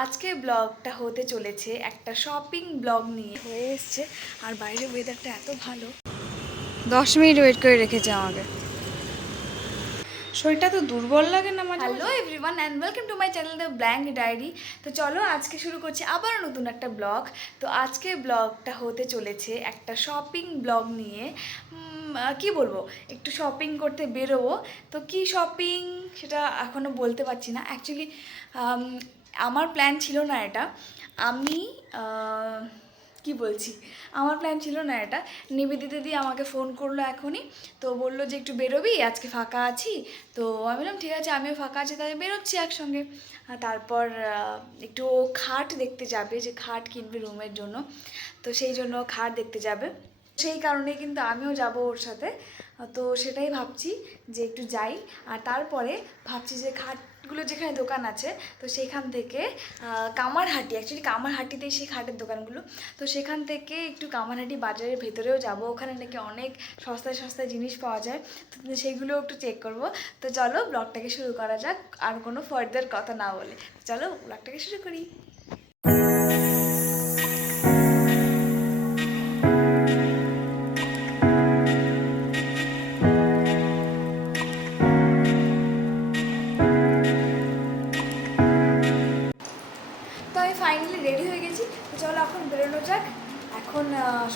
আজকে ব্লগটা হতে চলেছে একটা শপিং ব্লগ নিয়ে হয়ে এসছে। আর বাইরে ওয়েদারটা এত ভালো, 10 মিনিট ওয়েট করে রেখেছে আমাকে। শরীরটা তো দুর্বল লাগে না মাঝে। Hello everyone and welcome to my channel the blank diary. তো চলো আজকে শুরু করছি আবার নতুন একটা ব্লগ। তো আজকে ব্লগটা হতে চলেছে একটা শপিং ব্লগ নিয়ে। কি বলবো, একটু শপিং করতে বেরোবো। তো কি শপিং সেটা এখনও বলতে পারছি না। অ্যাকচুয়ালি আমার প্ল্যান ছিল না এটা। আমি কি বলছি, আমার প্ল্যান ছিল না এটা। নিবেদিতা দি আমাকে ফোন করলো এখনই, তো বললো যে একটু বেরোবি, আজকে ফাঁকা আছি। তো আমি বললাম ঠিক আছে, আমিও ফাঁকা আছি, তাহলে বেরোচ্ছি একসঙ্গে। তারপর একটু খাট দেখতে যাবে, যে খাট কিনবে রুমের জন্য, তো সেই জন্য খাট দেখতে যাবে। সেই কারণে কিন্তু আমিও যাব ওর সাথে। তো সেটাই ভাবছি যে একটু যাই। আর তারপরে ভাবছি যে খাটগুলো যেখানে দোকান আছে, তো সেখান থেকে কামারহাটি, অ্যাকচুয়ালি কামারহাটিতেই সেই খাটের দোকানগুলো, তো সেখান থেকে একটু কামারহাটি বাজারের ভেতরেও যাব। ওখানে নাকি অনেক সস্তায় সস্তায় জিনিস পাওয়া যায়, তো সেইগুলো একটু চেক করব। তো চলো ব্লগটাকে শুরু করা যাক, আর কোনো ফার্দার কথা না বলে। চলো ব্লগটাকে শুরু করি। তো আমি ফাইনালি রেডি হয়ে গেছি। তো চলো এখন বেরোনো যাক। এখন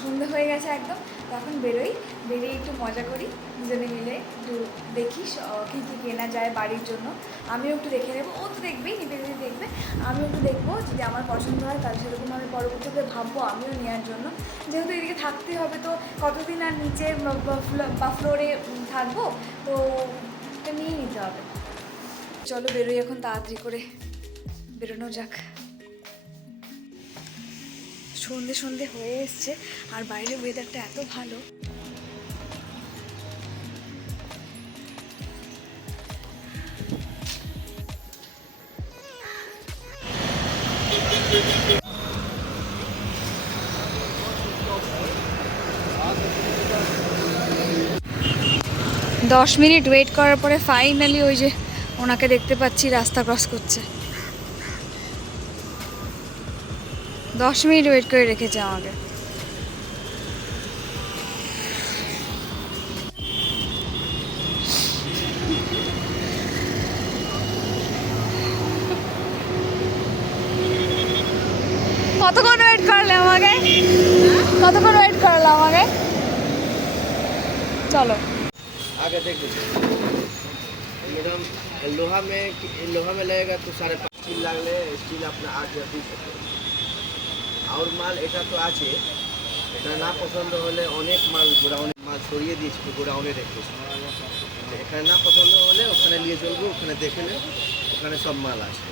সন্ধে হয়ে গেছে একদম। তো এখন বেরোই, বেরিয়ে একটু মজা করি দুজনে মিলে, একটু দেখি কী কী কেনা যায় বাড়ির জন্য। আমিও একটু দেখে নেবো, ও তো দেখবেই, নিবেদিতা দেখবে, আমিও একটু দেখবো। যদি আমার পছন্দ হয় তাহলে সেরকম আমি পরবর্তীতে ভাববো আমিও নেওয়ার জন্য। যেহেতু এদিকে থাকতে হবে, তো কতদিন আর নিচে বা ফ্লোরে থাকবো, তো এটা নিয়ে নিতে হবে। চলো বেরোই এখন, তাড়াতাড়ি করে বেরোনো যাক। সন্ধে সন্ধে হয়ে এসছে, আর বাইরের ওয়েদারটা এত ভালো। দশ মিনিট ওয়েট করার পরে ফাইনালি ওই যে ওনাকে দেখতে পাচ্ছি, রাস্তা ক্রস করছে। 10 মিনিট ওয়েট করে রেখেছে আমাকে। কতক্ষণ ওয়েট করলে আমাকে, কতক্ষণ ওয়েট করলে আমাকে? চলো आगे देख लीजिए मैडम, लोहा में लगेगा तो 5.5 स्टील লাগলে স্টিল আপনার 8 या 20 और মাল এটা তো আছে। এটা না পছন্দ হলে অনেক মাল গোডাউনে মাল ছড়িয়ে দিয়েছি, তো গোডাউনে রেখেছি। এখানে না পছন্দ হলে ওখানে নিয়ে চলবো, ওখানে দেখে নেব, ওখানে সব মাল আছে।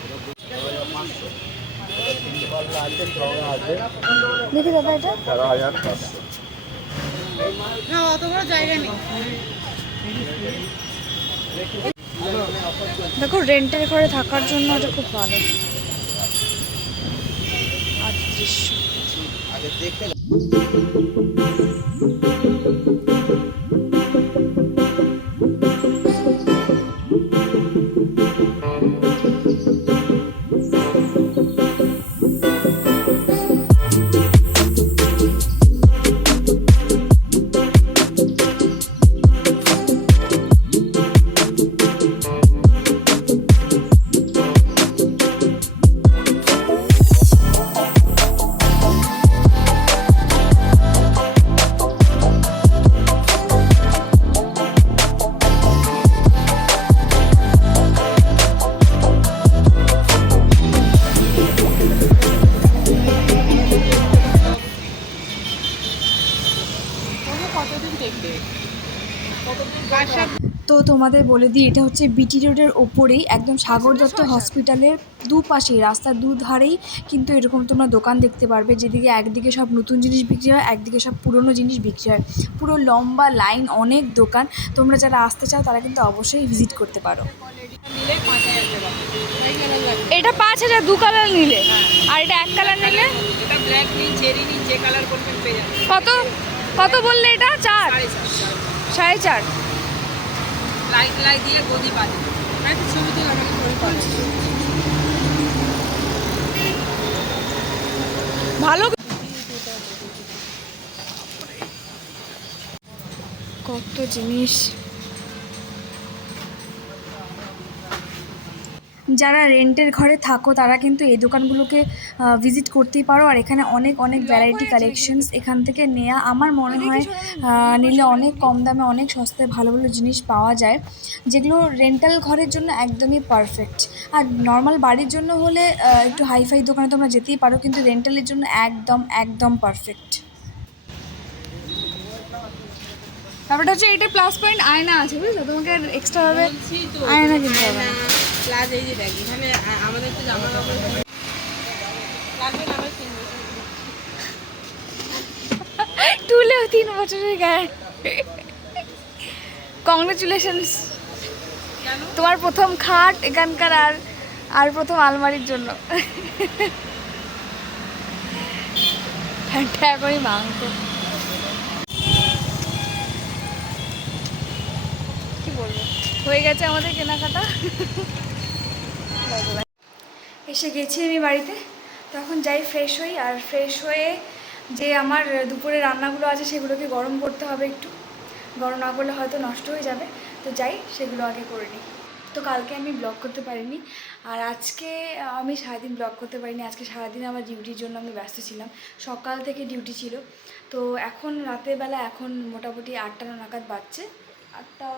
দেখি দাদা, এটা 13,500। না অত বড় জায়গা নেই। দেখো রেন্টের ঘরে থাকার জন্য এটা খুব ভালো। আর দৃশ্য আগে দেখে তো তোমাদের বলে দিই, এটা হচ্ছে বিটি রোডের ওপরেই, একদম সাগর দত্ত হসপিটালের দুপাশেই, রাস্তার দুধারেই কিন্তু এরকম তোমরা দোকান দেখতে পারবে, যেদিকে একদিকে সব নতুন জিনিস বিক্রি হয়, একদিকে সব পুরনো জিনিস বিক্রি হয়। পুরো লম্বা লাইন, অনেক দোকান। তোমরা যারা আসতে চাও তারা কিন্তু অবশ্যই ভিজিট করতে পারো। এটা 5,000 দু কালার নিলে, আর এটা এক কালার নিলে এটা ব্ল্যাক নিন, চেরি নিন, যে কালার করবেন পেয়ে যাবেন। কত কত বললে? এটা 4, 4.5। লাইট দিয়ে গদি বাঁধে। ছবি তুলে আমাকে ভালো কত জিনিস। যারা রেন্টের ঘরে থাকো তারা কিন্তু এই দোকানগুলোকে ভিজিট করতেই পারো। আর এখানে অনেক অনেক ভ্যারাইটি কালেকশনস এখান থেকে নেওয়া আমার মনে হয় নিলে অনেক কম দামে অনেক সস্তায় ভালো ভালো জিনিস পাওয়া যায়, যেগুলো রেন্টাল ঘরের জন্য একদমই পারফেক্ট। আর নর্মাল বাড়ির জন্য হলে একটু হাইফাই দোকানে তোমরা যেতেই পারো, কিন্তু রেন্টালের জন্য একদম একদম পারফেক্ট। তারপরটা হচ্ছে এটা প্লাস পয়েন্ট আয়না আছে, বুঝলো? তোমাকে এক্সট্রাভাবে আয়না কিনতে হবে না। প্লাস এই যে দেখ এখানে আমাদের তো জামা কাপড় লাগবে না, আমরা কিনবো। তুলেও 3 বছরের গায়ে। কংগ্রেচুলেশনস, কেন? তোমার প্রথম খাট এখানকার আর প্রথম আলমারির জন্য। ঠান্ডা এখনই মাংস কি বলবো, হয়ে গেছে আমাদের কেনাকাটা। এসে গেছি আমি বাড়িতে, তখন যাই ফ্রেশ হই। আর ফ্রেশ হয়ে যে আমার দুপুরে রান্নাগুলো আছে সেগুলোকে গরম করতে হবে, একটু গরম না করলে হয়তো নষ্ট হয়ে যাবে, তো যাই সেগুলো আগে করে নিই। তো কালকে আমি ব্লগ করতে পারিনি, আর আজকে আমি সারাদিন ব্লগ করতে পারিনি। আজকে সারাদিন আমার ডিউটির জন্য আমি ব্যস্ত ছিলাম, সকাল থেকে ডিউটি ছিল। তো এখন রাতের বেলা এখন মোটামুটি 8টা নাগাদ বাজছে, 8টা,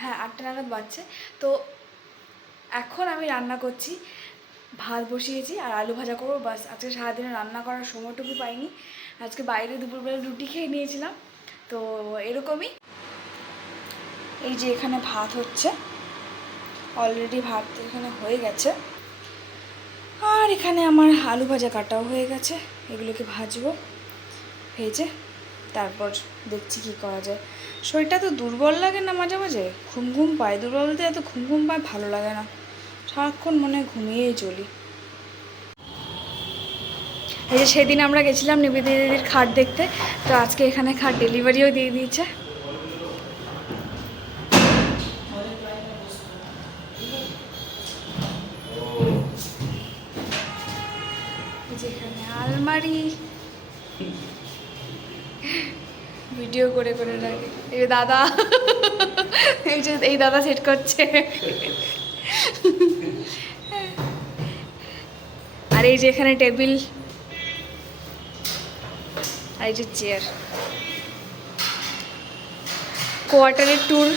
হ্যাঁ 8টা নাগাদ বাজছে। তো এখন আমি রান্না করছি, ভাত বসিয়েছি আর আলু ভাজা করবো, বাস। আজকে সারাদিনে রান্না করার সময়টুকু পাইনি, আজকে বাইরে দুপুরবেলা রুটি খেয়ে নিয়েছিলাম। তো এরকমই। এই যে এখানে ভাত হচ্ছে, অলরেডি ভাত এখানে হয়ে গেছে, আর এখানে আমার আলু ভাজা কাটাও হয়ে গেছে। এগুলোকে ভাজবো, ভেজে তারপর দেখছি কি করা যায়। শরীরটা তো দুর্বল লাগে না, মাঝে মাঝে ঘুম ঘুম পায়। দুর্বল বলতে এত ঘুম ঘুম পায় ভালো লাগে না, সারাক্ষণ মনে হয় ঘুমিয়েই চলি। এই যে সেদিন আমরা গেছিলাম নিবেদিতা দিদির খাট দেখতে, তো আজকে এখানে খাট ডেলিভারিও দিয়ে দিয়েছে। যেখানে আলমারি ভিডিও করে করে রাখে। এই যে দাদা, এই দাদা সেট করছে। আর এই যে এখানে টেবিল, আর এই যে চেয়ার। কোয়ার্টারের ট্যুর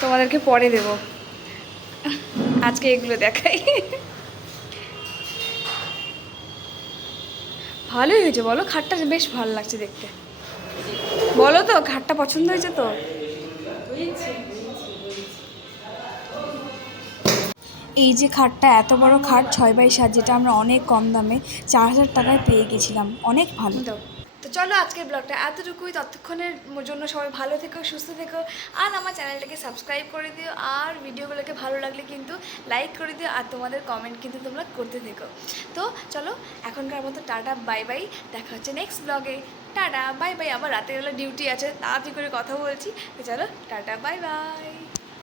তোমাদেরকে পরে দেব, আজকে এগুলো দেখাই। ভালোই হয়েছে বলো, খাটটা বেশ ভালো লাগছে দেখতে। বলো তো, খাটটা পছন্দ হয়েছে তো? এই যে খাটটা, এত বড় খাট 6x7, যেটা আমরা অনেক কম দামে 4000 টাকায় পেয়ে গেছিলাম, অনেক ভালো। তো চলো আজকের ব্লগটা এতটুকুই। ততক্ষণের জন্য সবাই ভালো থেকো, সুস্থ থেকো, আর আমার চ্যানেলটাকে সাবস্ক্রাইব করে দিও, আর ভিডিওগুলোকে ভালো লাগলে কিন্তু লাইক করে দিও, আর তোমাদের কমেন্ট কিন্তু তোমরা করতে থেকো। তো চলো এখনকার মতো টাটা বাই বাই, দেখা হচ্ছে নেক্সট ব্লগে। Tata bye bye. আবার রাতের বেলা ডিউটি আছে, তাড়াতাড়ি করে কথা বলছি, তো চলো টাটা বাই বাই।